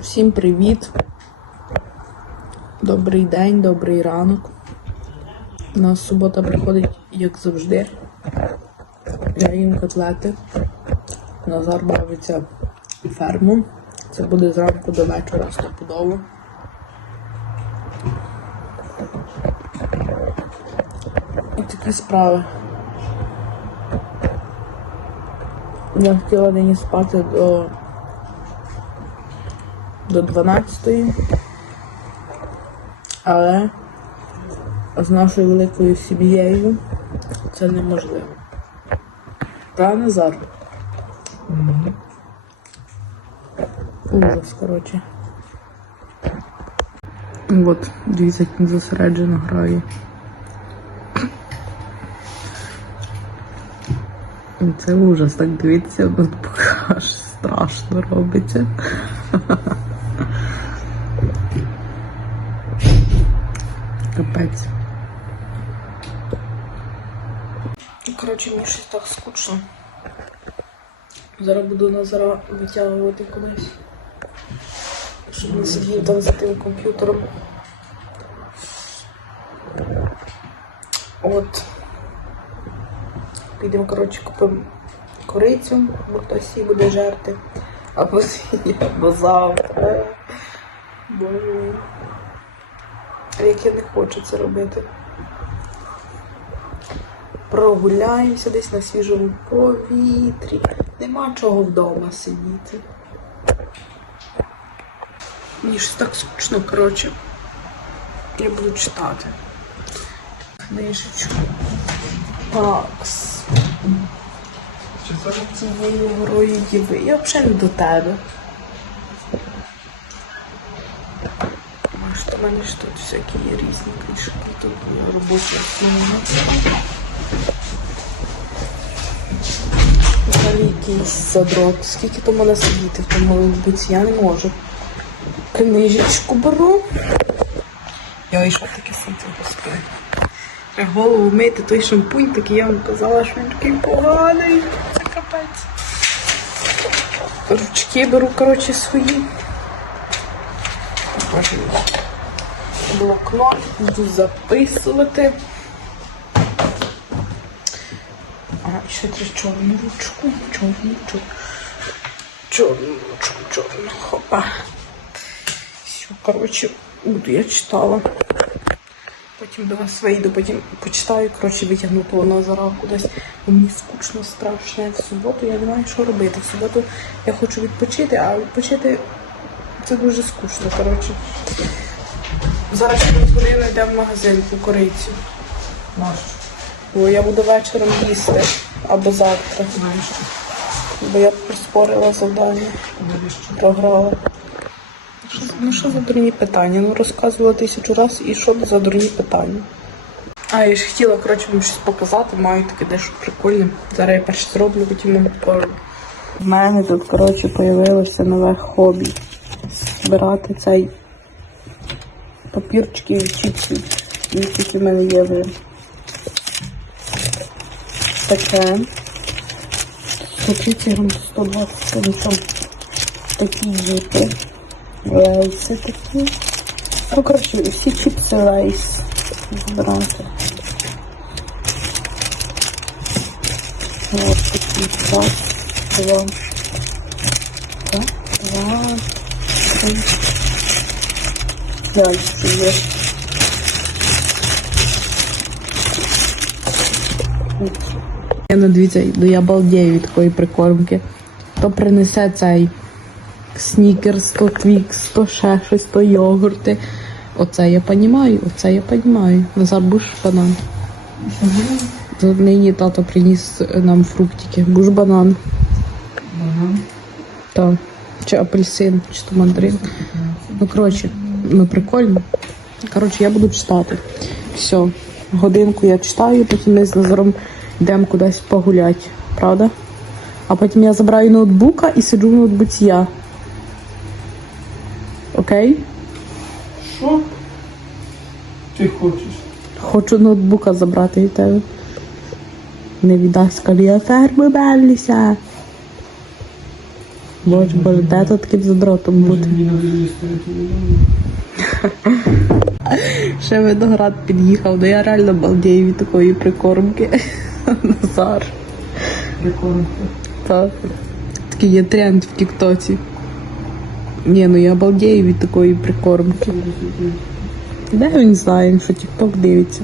Всім привіт. Добрий день, добрий ранок. У нас субота приходить, як завжди. Я їм котлети. Назар бавиться ферму. Це буде зранку до вечора стопудово. І такі справи. Я хотіла нині спати до до 12 але з нашою великою сім'єю це неможливо. Правда, Назар? Ужас, коротше. От, дивіться, як він зосереджено грає. Це ужас, так дивіться, ноутбук аж страшно робиться. Капець. Коротше, мені щось так скучно. Зараз буду Назара витягувати кудись. Щоб не сидів там за тим комп'ютером. От. Підемо, коротше, купимо корицю, бо хтось її буде жерти. Або сьогодні, або завтра. Бо як я не хочу це робити. Прогуляємося десь на свіжому повітрі. Нема чого вдома сидіти. Мені щось так скучно, коротше. Я буду читати. Книжечку. Такс. Цією горою діви. Я взагалі не до тебе. Може, в мене ж тут всякі є різні книжки, тут робочі основи. Взагалі якийсь задрот. Скільки то мене сидіти в тому ноутбуці, я не можу. Книжечку беру. Я вийшла таке сонце господи. Треба голову мити, той шампунь такий, я вам казала, що він такий поганий. Це капець. Ручки беру, коротше, свої. Боже. Блокнот, буду записувати. А, ще треба чорну ручку, чорну, чорну, чорну ручку, чорну, хопа. Все, коротше, буду я читала. Потім до вас вийду, потім почитаю, коротше, витягну того Назара кудись. Мені скучно, страшно. В суботу я не знаю, що робити. В суботу я хочу відпочити, а відпочити це дуже скучно, коротше. Зараз через годину йдемо в магазин по корицю. Бо я буду вечором їсти або завтра. Бо я прискорила завдання. Програла. Що, ну що за дурні питання? Ну розказувала тисячу разів і що за дурні питання. А, я ж хотіла, коротше, вам щось показати, маю таке дещо прикольне. Зараз я перше зроблю, потім вам покажу. В мене тут, коротше, появилося нове хобі. Збирати цей папірчики від чіпсів, які в мене є вже. Таке. 130 грам, 120 грам. Такі діти. Лейси такі. Ну, коротше, всі чіпси лейс збирати. Ось такі два, два, два, три. Дальше є. Я на дивіться, ну я балдею від такої прикормки. То принесе цей снікерс, то твікс, то ще щось, то йогурти. Оце я понімаю, оце я понімаю. Назар будеш банан. Нині тато приніс нам фруктики. Будеш банан. Банан. Так. Чи апельсин, чи то мандарин. Ну, коротше, ну прикольно. Коротше, я буду читати. Все. Годинку я читаю, потім ми з Назаром йдемо кудись погуляти. Правда? А потім я забираю ноутбука і сиджу в ноутбуці я. Окей? Що? Ти хочеш? Хочу ноутбука забрати від тебе. Не віддасть, коли я ферми белися. Боже, боже, де тут таким задротом бути? Ще виноград під'їхав, ну я реально балдею від такої прикормки. Назар. Прикольно. Так. Такий є тренд в Тіктоці. Ні, ну я балдею від такої прикормки. Де він знає, він що Тікток дивиться?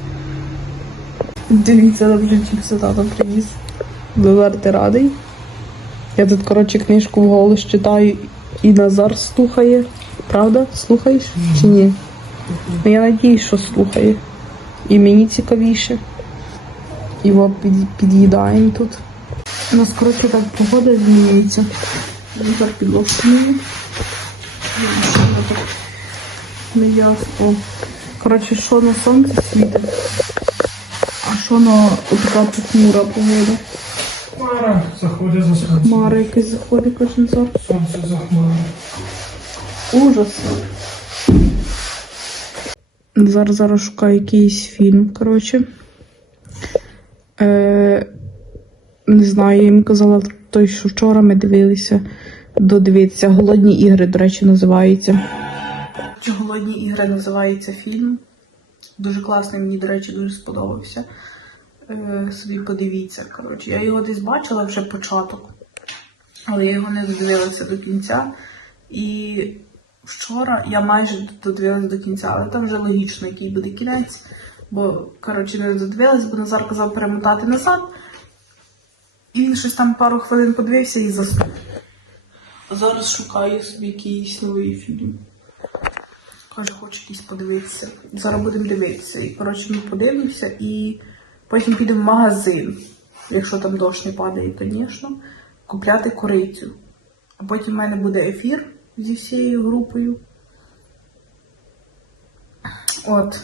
Дивіться, вже чіпси тато приніс. Назар, ти радий? Я тут, коротше, книжку вголос читаю і Назар слухає. Правда? Слухаєш чи ні? Ну, я надіюсь, що слухає. І мені цікавіше. Його під, під'їдаємо тут. У нас, коротше, так погода змінюється. Назар підложку мені. Не ясно. Коротше, що на сонце світить, а що на така похмура погода. Хмара заходить за сонце. Хмара якась заходить кожен зор. Сонце за хмарою. Ужас. Зараз зараз шукаю якийсь фільм, коротше. Е, не знаю, я їм казала той, що вчора ми дивилися. Додивитися. Голодні ігри, до речі, називається. Чи Голодні ігри називається фільм. Дуже класний, мені, до речі, дуже сподобався. Е, собі подивіться. Коротше, я його десь бачила вже початок, але я його не додивилася до кінця. І вчора я майже додивилась до кінця, але там вже логічно, який буде кінець. Бо, коротше, не додивилась, бо Назар казав перемотати назад. І він щось там пару хвилин подивився і заснув. Зараз шукаю собі якийсь новий фільм. Каже, хочу якийсь подивитися. Зараз будемо дивитися. І коротше, ми подивимося і потім підемо в магазин. Якщо там дощ не падає, звісно, купляти корицю. А потім в мене буде ефір зі всією групою. От.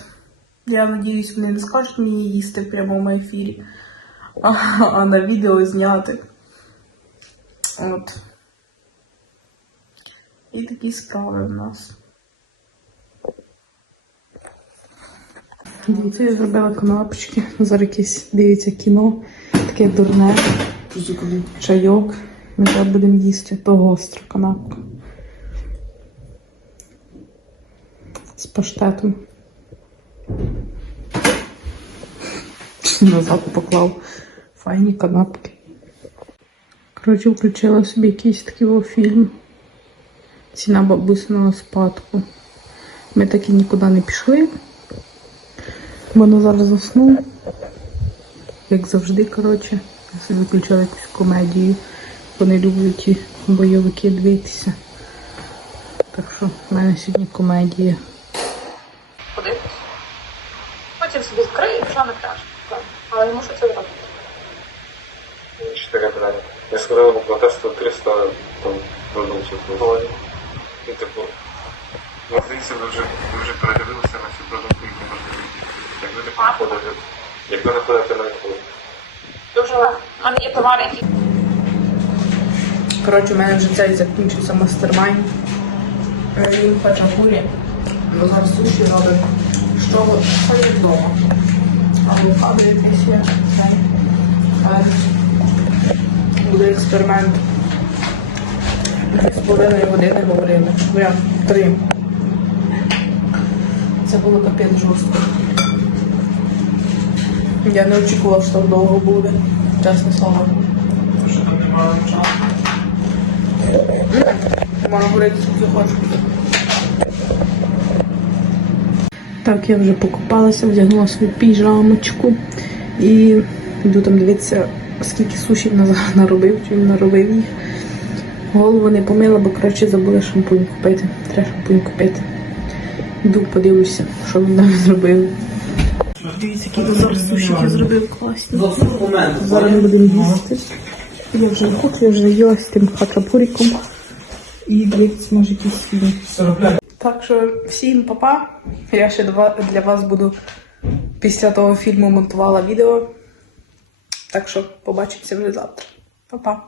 Я надіюсь, вони не скажуть мені їсти в прямому ефірі, а, а на відео зняти. От. І такі справи в нас. Дивіться, я зробила канапочки. Зараз якесь дивиться кіно, таке дурне, чайок. Ми зараз будемо їсти, то гостра канапка. Паштетом. Назад поклав файні канапки. Коротше, включила собі якийсь такий фільм. Ціна бабусиного спадку. Ми так і нікуди не пішли. Воно зараз заснув. Як завжди, коротше. Я собі включила якусь комедію. Вони люблять ті бойовики дивитися. Так що в мене сьогодні комедія. подивитись. Потім собі відкрию і пішла на пляж. Так. Але не мушу це зробити. Чотири питання. Я сказав про те, що 300 там продуктів виходить. І типу, ну, здається, ви вже, ви вже передивилися на ці продукти, які можливі. Як ви не приходите, як ви не ходите на них, Дуже легко. У мене є товари, які Коротше, у мене вже цей закінчився мастермайн. Е, Він хачапурі. Ми зараз суші робимо. Що ходить вдома. Якесь буде експеримент. З половиною години говорили. Прям три. Це було капець жорстко. Я не очікувала, що так довго буде. Чесне слово. Можна говорити, скільки хочеш. Так, я вже покупалася, вдягнула свою піжамочку і йду там дивитися, скільки суші наробив, чи він наробив їх. Голову не помила, бо коротше забула шампунь купити. Треба шампунь купити. Йду подивлюся, що він там зробив. Дивіться, які Назар сушики зробив класні. Зараз ми будемо їсти. Я вже хочу, я вже їла з тим хачапуріком. І дивіться, може фільм. 45. Так що всім папа. Я ще для вас буду після того фільму монтувала відео. Так що побачимося вже завтра. Па-па.